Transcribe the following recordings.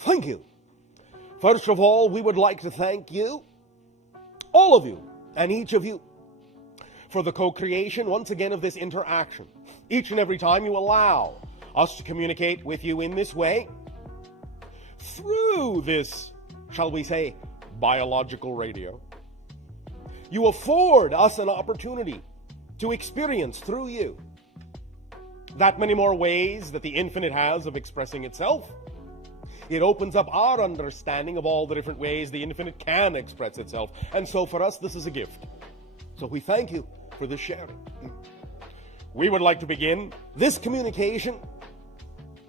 Thank you. First of all, we would like to thank you, all of you, and each of you, for the co-creation, once again, of this interaction. Each and every time you allow us to communicate with you in this way, through this, shall we say, biological radio, you afford us an opportunity to experience through you that many more ways that the infinite has of expressing itself. It opens up our understanding of all the different ways the infinite can express itself. And so for us, this is a gift. So we thank you for this sharing. We would like to begin this communication,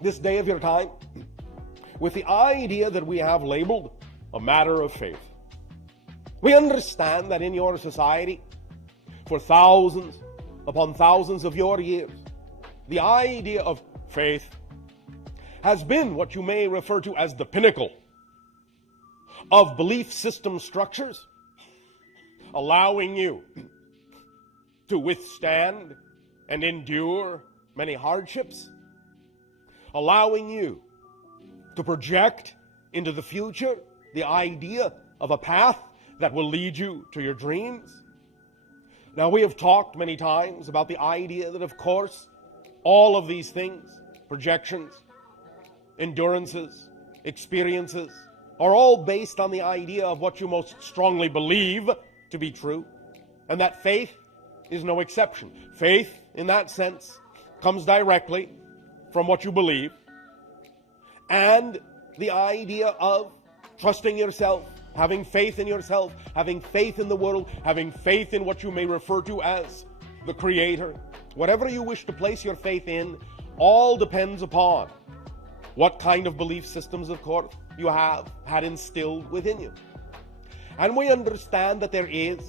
this day of your time, with the idea that we have labeled a matter of faith. We understand that in your society, for thousands upon thousands of your years, the idea of faith has been what you may refer to as the pinnacle of belief system structures, allowing you to withstand and endure many hardships, allowing you to project into the future the idea of a path that will lead you to your dreams. Now, we have talked many times about the idea that, of course, all of these things, projections, endurances, experiences, are all based on the idea of what you most strongly believe to be true, and that faith is no exception. Faith, in that sense, comes directly from what you believe, and the idea of trusting yourself, having faith in yourself, having faith in the world, having faith in what you may refer to as the Creator. Whatever you wish to place your faith in, all depends upon what kind of belief systems, of course, you have had instilled within you. And we understand that there is,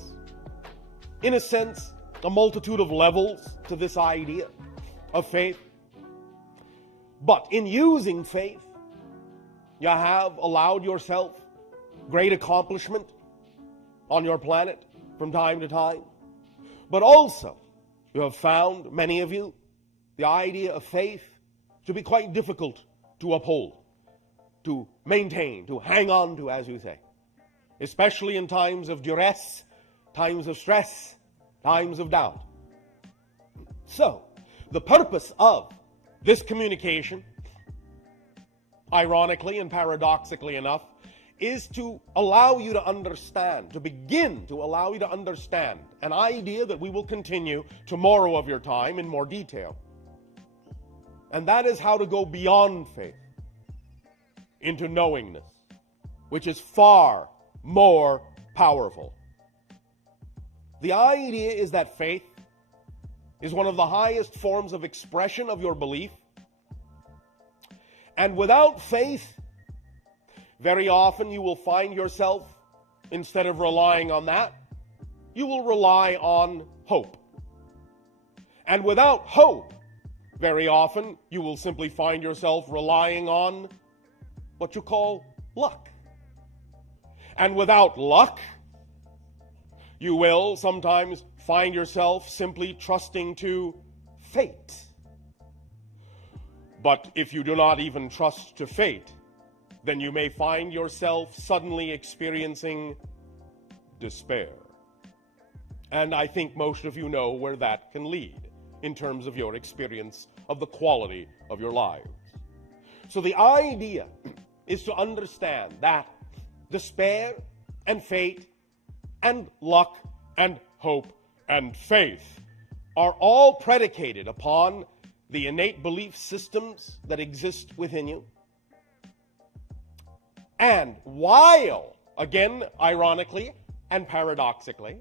in a sense, a multitude of levels to this idea of faith. But in using faith, you have allowed yourself great accomplishment on your planet from time to time. But also, you have found, many of you, the idea of faith to be quite difficult to uphold, to maintain, to hang on to, as you say, especially in times of duress, times of stress, times of doubt. So, the purpose of this communication, ironically and paradoxically enough, is to allow you to understand, to begin to allow you to understand an idea that we will continue tomorrow of your time in more detail. And that is how to go beyond faith into knowingness, which is far more powerful. The idea is that faith is one of the highest forms of expression of your belief. And without faith, very often you will find yourself, instead of relying on that, you will rely on hope. And without hope, very often you will simply find yourself relying on what you call luck. And without luck, you will sometimes find yourself simply trusting to fate. But if you do not even trust to fate, then you may find yourself suddenly experiencing despair. And I think most of you know where that can lead in terms of your experience of the quality of your lives. So the idea is to understand that despair and fate and luck and hope and faith are all predicated upon the innate belief systems that exist within you. And while, again, ironically and paradoxically,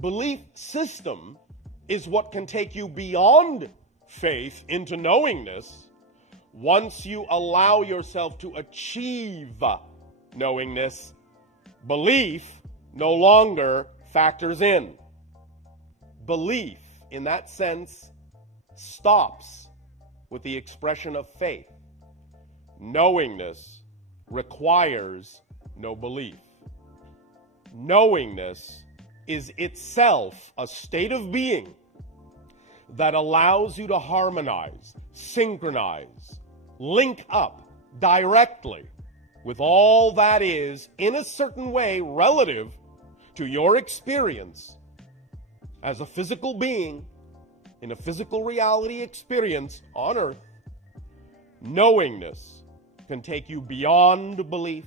belief system is what can take you beyond faith into knowingness, once you allow yourself to achieve knowingness, belief no longer factors in. Belief, in that sense, stops with the expression of faith. Knowingness requires no belief. Knowingness is itself a state of being that allows you to harmonize, synchronize, link up directly with all that is in a certain way relative to your experience as a physical being in a physical reality experience on earth, knowingness can take you beyond belief,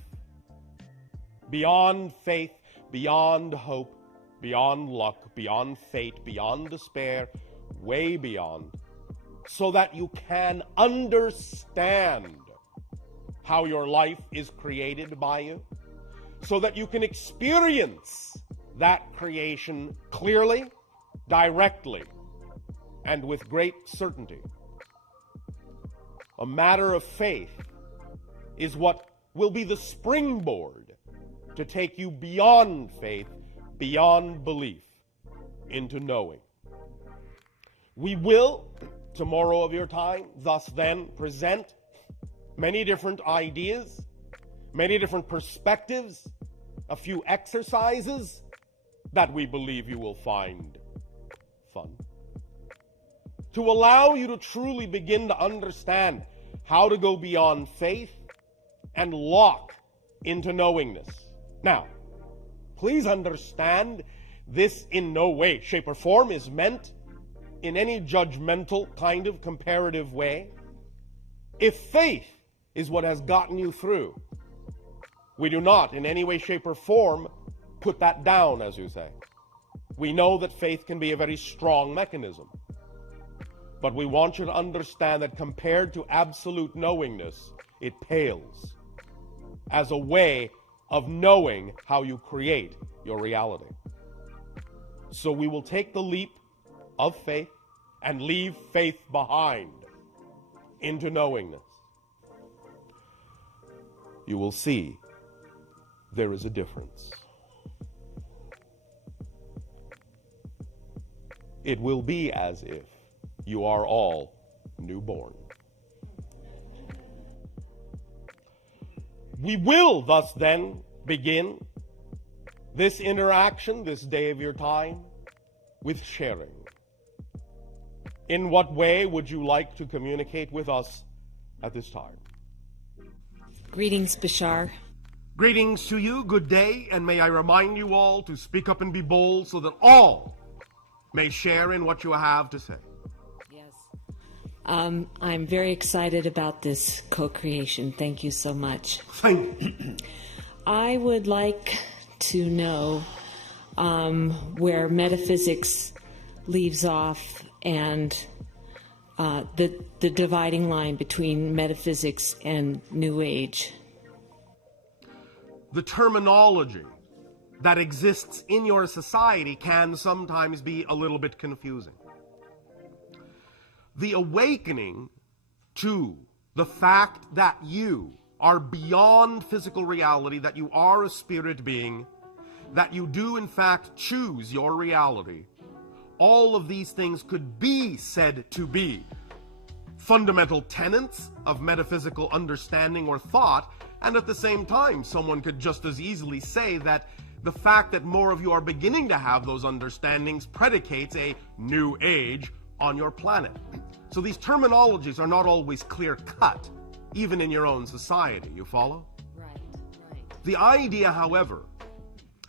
beyond faith, beyond hope, beyond luck, beyond fate, beyond despair, way beyond, so that you can understand how your life is created by you, so that you can experience that creation clearly, directly, and with great certainty. A matter of faith is what will be the springboard to take you beyond faith, beyond belief, into knowing. We will, tomorrow of your time, thus then present many different ideas, many different perspectives, a few exercises that we believe you will find fun, to allow you to truly begin to understand how to go beyond faith and lock into knowingness. Now, please understand this in no way, shape, or form is meant in any judgmental kind of comparative way. If faith is what has gotten you through, we do not in any way, shape, or form put that down, as you say. We know that faith can be a very strong mechanism. But we want you to understand that compared to absolute knowingness, it pales as a way of knowing how you create your reality. So we will take the leap of faith and leave faith behind into knowingness. You will see there is a difference. It will be as if you are all newborn. We will thus then begin this interaction, this day of your time, with sharing. In what way would you like to communicate with us at this time? Greetings, Bashar. Greetings to you, good day, and may I remind you all to speak up and be bold so that all may share in what you have to say. Yes. I'm very excited about this co-creation. Thank you so much. Thank you. I would like to know where metaphysics leaves off and the dividing line between metaphysics and New Age. The terminology that exists in your society can sometimes be a little bit confusing. The awakening to the fact that you are beyond physical reality, that you are a spirit being, that you do in fact choose your reality, all of these things could be said to be fundamental tenets of metaphysical understanding or thought, and at the same time, someone could just as easily say that the fact that more of you are beginning to have those understandings predicates a new age on your planet. So these terminologies are not always clear-cut, even in your own society. You follow? Right. The idea, however,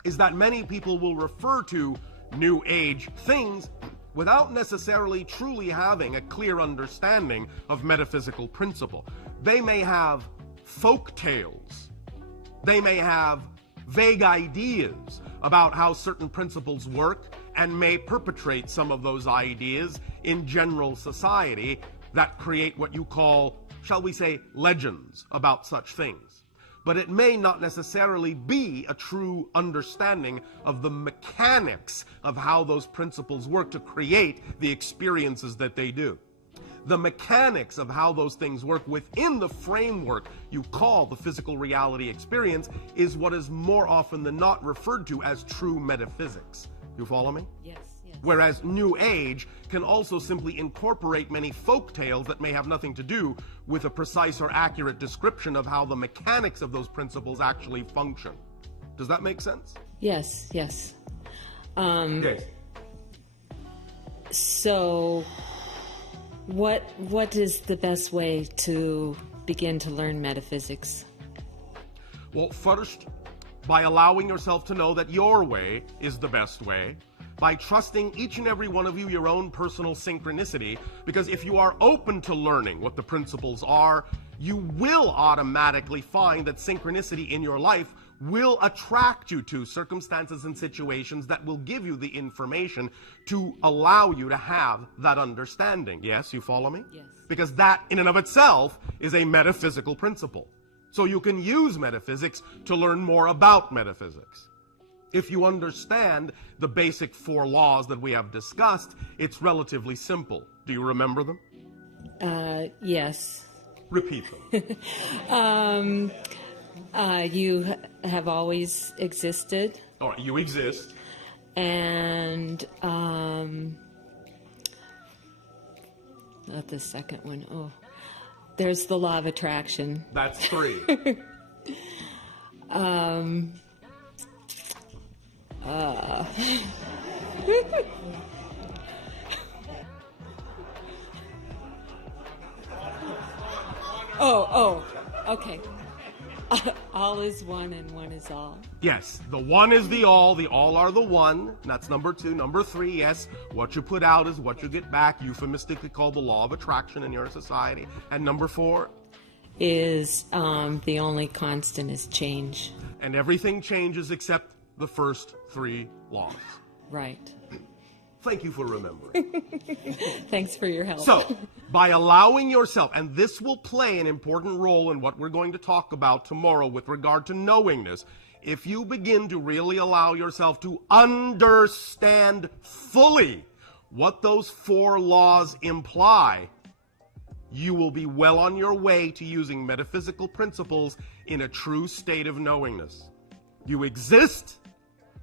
is that many people will refer to New Age things without necessarily truly having a clear understanding of metaphysical principle. They may have folk tales. They may have vague ideas about how certain principles work and may perpetrate some of those ideas in general society that create what you call, shall we say, legends about such things. But it may not necessarily be a true understanding of the mechanics of how those principles work to create the experiences that they do. The mechanics of how those things work within the framework you call the physical reality experience is what is more often than not referred to as true metaphysics. You follow me? Yes. Whereas New Age can also simply incorporate many folk tales that may have nothing to do with a precise or accurate description of how the mechanics of those principles actually function. Does that make sense? Yes. Yes. So, what is the best way to begin to learn metaphysics? Well, first, by allowing yourself to know that your way is the best way, by trusting each and every one of you your own personal synchronicity, because if you are open to learning what the principles are, you will automatically find that synchronicity in your life will attract you to circumstances and situations that will give you the information to allow you to have that understanding. Yes, you follow me? Yes. Because that in and of itself is a metaphysical principle. So you can use metaphysics to learn more about metaphysics. If you understand the basic 4 laws that we have discussed, it's relatively simple. Do you remember them? Yes. Repeat them. You have always existed. All right, you exist. And not the second one. Oh, there's the law of attraction. That's 3. Okay. All is one and one is all. Yes, the one is the all are the one. That's number 2. Number 3, yes, what you put out is what you get back, euphemistically called the law of attraction in your society. And number 4? Is the only constant is change. And everything changes except the first 3 laws. Right. Thank you for remembering. Thanks for your help. So, by allowing yourself, and this will play an important role in what we're going to talk about tomorrow with regard to knowingness, if you begin to really allow yourself to understand fully what those 4 laws imply, you will be well on your way to using metaphysical principles in a true state of knowingness. You exist.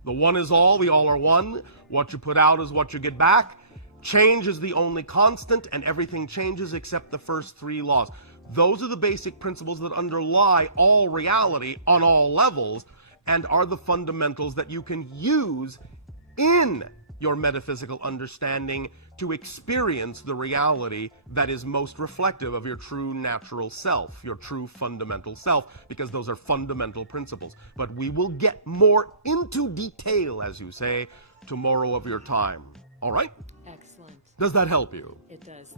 The one is all, the all are one. What you put out is what you get back. Change is the only constant, and everything changes except the first 3 laws. Those are the basic principles that underlie all reality on all levels and are the fundamentals that you can use in your metaphysical understanding to experience the reality that is most reflective of your true natural self, your true fundamental self, because those are fundamental principles. But we will get more into detail, as you say, tomorrow of your time. All right? Excellent. Does that help you? It does.